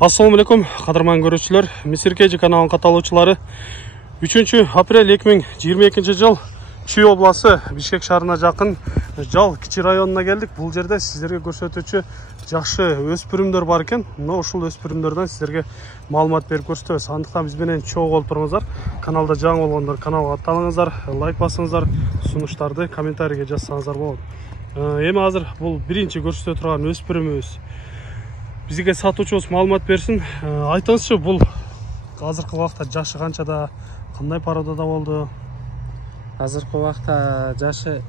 Assalamu alaikum, qadırman görüşçüler. Misirkeji kanalın kataloçuları 3 aprel 2022 жыл Чүй обласы Бишкек шаарына жақын Жал кичи районуна келдик. Бул жерде сиздерге көрсөтүүчү жакшы өспүрүмдөр бар экен. Мына ушул өспүрүмдөрдөн сиздерге маалымат берип көрсөтөбүз. Андыктан биз менен чогуу болуп туруңуздар. Каналда жаңы болгондор каналга аттаныңыздар, лайк басыңыздар, сунуштарды комментарийге жазсаңыздар болот. Эми азыр бул биринчи көрсөтө турган өспүрүмүбүз. Бизге сатуучубуз маалымат берсин. Айтыңызчы, бул азыркы убакта жашы канчада, кандай породада болду? Азыркы убакта жашы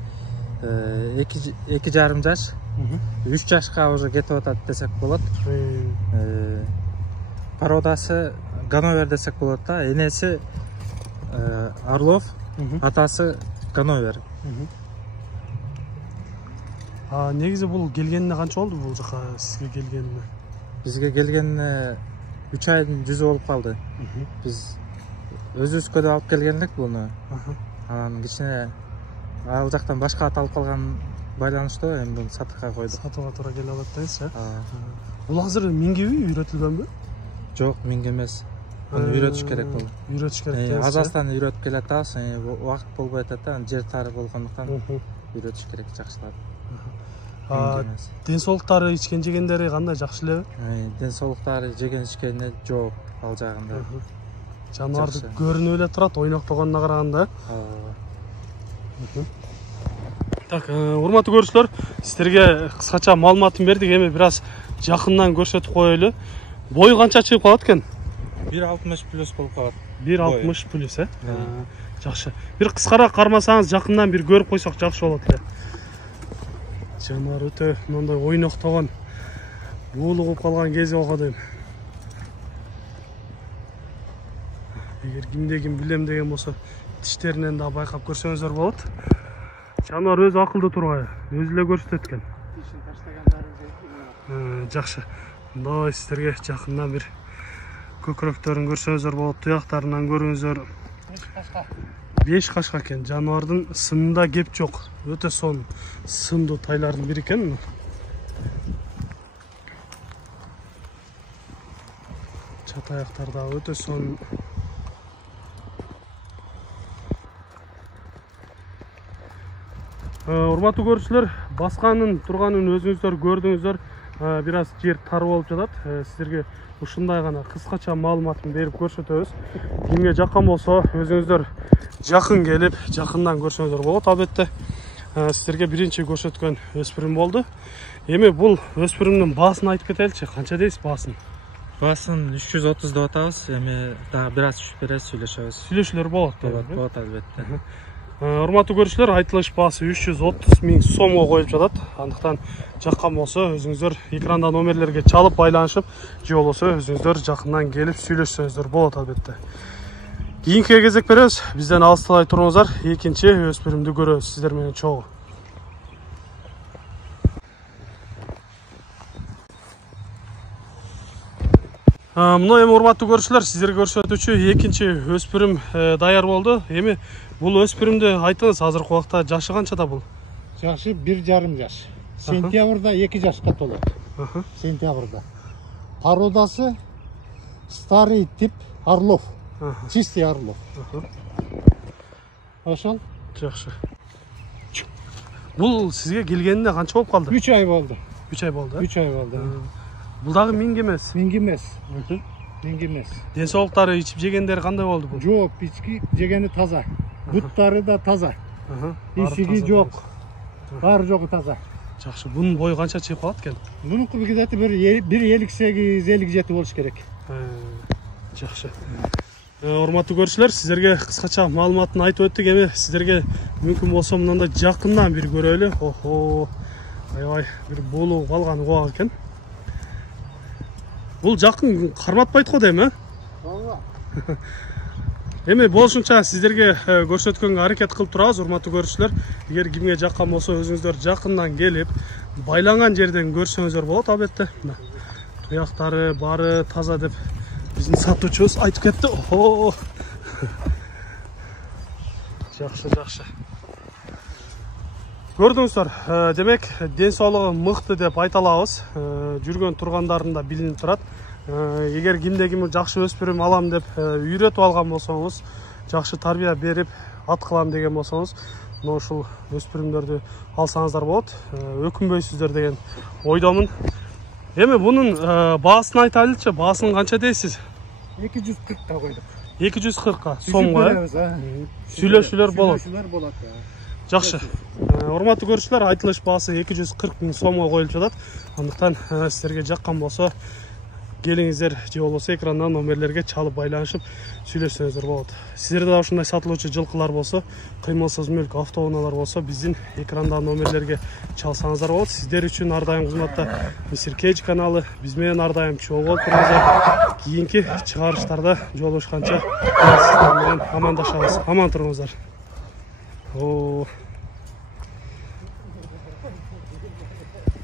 2,5 жаш, 3 жашка уже кетип атат десек болот. Породасы Ганновер десек болот да. Энеси Орлов, атасы Ганновер. Негизи бул келгенине канча болду бул жака сизге келгенине? Бизге келгенине 3 айдын жүзү болуп калды. Биз өзүбүзгө да алып келгенбек буну. Анан кичине ал жактан башка ат алып калган байланыштуу, эми буну сатыкка койдук. Сатууга туура келип атат дейсиз, Бул азыр мингеби, үйрөтүлгөнбү? Жок, минге эмес. Буну үйрөтүш керек болду. Үйрөтүш керек. Азастан үйрөтүп келатабыз, убакыт болбой атат да, жер тары болгондуктан үйрөтүш керек жакшылап. Ден соолуктары, ичкен жегендери кандай, жакшы элеби? Ден соолуктары, жеген ичкенине жооп ал жагында. Жануарды көрүнүп эле турат, ойноктогонуна караганда. Так, урматтуу көрүүчүлөр, сиздерге кыскача маалыматын бердик. Эми бир аз жакындан көрсөтүп коелу. Бою канча чыгып калат экен? 1,60 плюс болуп калат. 1,60 плюс, жакшы. Бир кыскараак кармасаңыз, жакындан бир көрүп койсок жакшы болот эле. Жануар өтө мындай ойноктогон, уулугуп калган кези болго дейм. Эгер кимде-ким билем деген болсо, тиштеринен да байкап көрсөңүздөр болот. Жануар өзү акылдуу турбайбы? Өзү эле көрсөтөт экен. Тишин таштагандары Жакшы. Мындай сиздерге жакындан бир көкүрөктөрүн көрсөңүздөр болот, туяктарынан көрүңүздөр. 5 кашка экен. Жануардын сынында кеп жок. Өтө сон сындуу тайлардын бири экен. Чат аяктар да өтө сон. Урматтуу көрүүчүлөр, басканын турганын өзүңүздөр көрдүңүздөр. Бир аз жер тар болуп жатат. Сиздерге ушундай гана кыскача маалыматын берип көрсөтөбүз. Кимге жаккан болсо, өзүңүздөр жакын келип, жакындан көрсөңүздөр болот. Албетте, сиздерге биринчи көрсөткөн өспүрүм болду. Эми бул өспүрүмдүн баасын айтып кетеличи. Канча дейсиз баасын? Баасын 330 деп атабыз. Эми дагы бир аз түшүп беребиз, сүйлөшөбүз. Сүйлөшүүлөр болот. Болот албетте. Урматтуу көрүүчүлөр, айтылыш баасы 330 000 сомго коюлуп жатат. Андыктан жаккан болсо, өзүңүздөр экранда номерлерге чалып байланышып, же болбосо өзүңүздөр жакындан келип сүйлөшсөңүздөр болот албетте. Кийинки кезек беребиз. Бизден алыстабай туруңуздар. Экинчи өспүрүмдү көрөбүз сиздер менен чогуу. Мына эми урматтуу көрүүчүлөр, сиздерге көрсөтүүчү экинчи өспүрүм даяр болду. Эми бул өспүрүмдү айтыңыз, азыркы убакта жашы канчада бул? Жашы 1,5 жаш. Сентябрда 2 жашка толот. Сентябрда. Породасы старый тип Орлов. Чистый Орлов. Ошол? Жакшы. Бул сизге келгенине канча болуп калды? 3 ай болду. 3 ай болду. 3 ай болду. Бул дагы минги эмес. Минги эмес. Минги эмес. Ден соолуктары, ичип жегендери кандай болду бул? Жок, ички жегени таза. Буттары да таза. Ишиги жок. Баары жогу таза. Жакшы. Бунун бою канча чыгып калат экен? Мунуку бигизати 1,58-1,57 болуш керек. Жакшы. Урматтуу көрүүчүлөр, сиздерге кыскача маалыматын айтып өттүк. Эми сиздерге мүмкүн болсо мындай жакындан бир көрөлү. Охо. Аябай бир болуп калган убак экен. Бул жакын карматпайт го дейм, Ооба. Эми болушунча сиздерге көрсөткөнгө аракет кылып турабыз, урматтуу көрүүчүлөр. Эгер кимге жаккан болсо, өзүңүздөр жакындан келип, байланган жерден көрсөңүздөр болот албетте. Туяктары баары таза деп биздин сатуучубуз айтып кетти. Охо. Жакшы, жакшы. Көрдүңүздөр, демек ден соолугу мыкты деп айта алабыз. Жүргөн тургандарында билинип турат. эгер кимде ким жакшы өспүрүм алам деп үйрөтүп алган болсоңуз, жакшы тарбия берип ат кылам деген болсоңуз, мына ушул өспүрүмдөрдү алсаңыздар болот. Өкүнбөйсүздөр деген ойдомун. Эми бунун баасын айтайлычы, баасын канча дейсиз? 240 койдук. 240 сомго, сүйлөшүүлөр болот. Сүйлөшүүлөр болот. Жакшы. Урматтуу көрүүчүлөр, айтылыш баасы 240 000 сомго коюлуп жатат. Андыктан сиздерге жаккан болсо, келиңиздер же болбосо экрандан номерлерге чалып байланышып сүйлөшсөңүздөр болот. Сиздерде да ушундай сатылуучу жылкылар болсо, кыймылсыз мүлк, автоунаалар болсо, биздин экрандагы номерлерге чалсаңыздар болот. Сиздер үчүн ар дайым кызматта Mr. Cage каналы, биз менен ар дайым чогуу болуп туруңуздар. Кийинки чыгарыштарда жолугушканча сиздер менен амандашабыз. Аман туруңуздар.